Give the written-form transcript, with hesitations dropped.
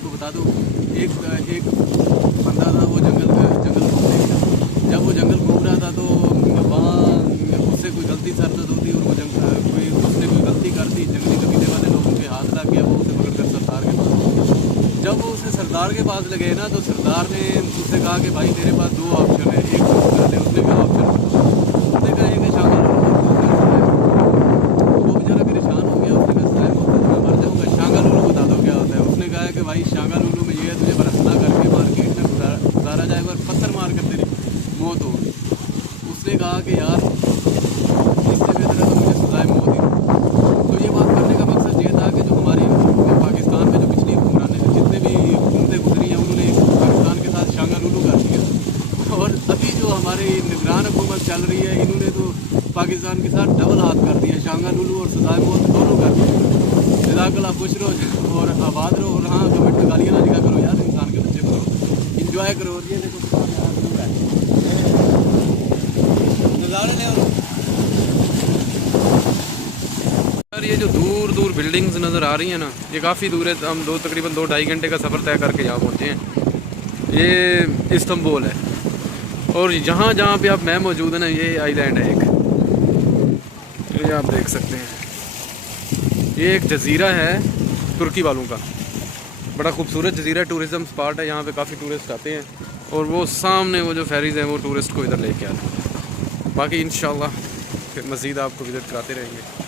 آپ کو بتا دوں ایک بندہ تھا وہ جنگل گھومنے گیا. جب وہ جنگل گھوم رہا تھا تو وہاں اس سے کوئی غلطی سرزد ہوتی اور وہ اس نے کوئی غلطی کر دی, جنگلی قبیلے والے لوگوں کے ہاتھ لگ گیا, وہ اسے پکڑ کر سردار کے پاس. جب وہ اسے سردار کے پاس لگے نا تو سردار نے اس سے کہا کہ بھائی تیرے پاس 2 آپشن ہیں, ایک کر دے. اس نے کہا آپشن, اس نے کہا ایک ہے شانگل لولو. وہ بیچارہ پریشان ہو گیا. اس نے کہا سلیم ہوتا ہے میں مر جاؤں گا, شانگل لولو بتا دو کیا ہوتا ہے. اس نے کہا کہ بھائی شانگل لولو میں یہ ہے تجھے برسنا کر کے مارکیٹ میں گزارا جائے گا اور پتھر مار کر تیری موت ہوگی. اس نے کہا کہ یار اس سے بہتر ہے تو مجھے سزائے موت ہی. تو یہ بات کرنے کا مقصد یہ تھا کہ جو ہماری پاکستان میں جو پچھلی حکمران جتنے بھی حکومتیں گزری ہیں انہوں نے پاکستان کے ساتھ شانگل لولو کر دیا, اور ابھی جو ہماری نگران حکومت چل رہی ہے انہوں نے تو پاکستان کے ساتھ ڈبل ہاتھ کر دیا, شانگل لولو اور سزائے موت دونوں کر دیا. جزاک اللہ, خوش رہو اور آباد رہو. اور ہاں کمنٹ میں گالیاں نہ لکھا کرو یار, انسان کے بچے کرو, انجوائے کرو. اور یہ دیکھو نظارے لے آؤ. یہ جو دور دور بلڈنگز نظر آ رہی ہیں نا, یہ کافی دور ہے. ہم تقریباً 2-2.5 گھنٹے کا سفر طے کر کے یہاں پہنچے ہیں. یہ استنبول ہے, اور جہاں جہاں پہ آپ میں موجود ہیں نا یہ آئی لینڈ ہے ایک, یہ آپ دیکھ سکتے ہیں. یہ ایک جزیرہ ہے ترکی والوں کا, بڑا خوبصورت جزیرہ, ٹورزم اسپاٹ ہے. یہاں پہ کافی ٹورسٹ آتے ہیں, اور وہ سامنے وہ جو فیریز ہیں وہ ٹورسٹ کو ادھر لے کے آتے ہیں. باقی انشاءاللہ پھر مزید آپ کو وزٹ کراتے رہیں گے.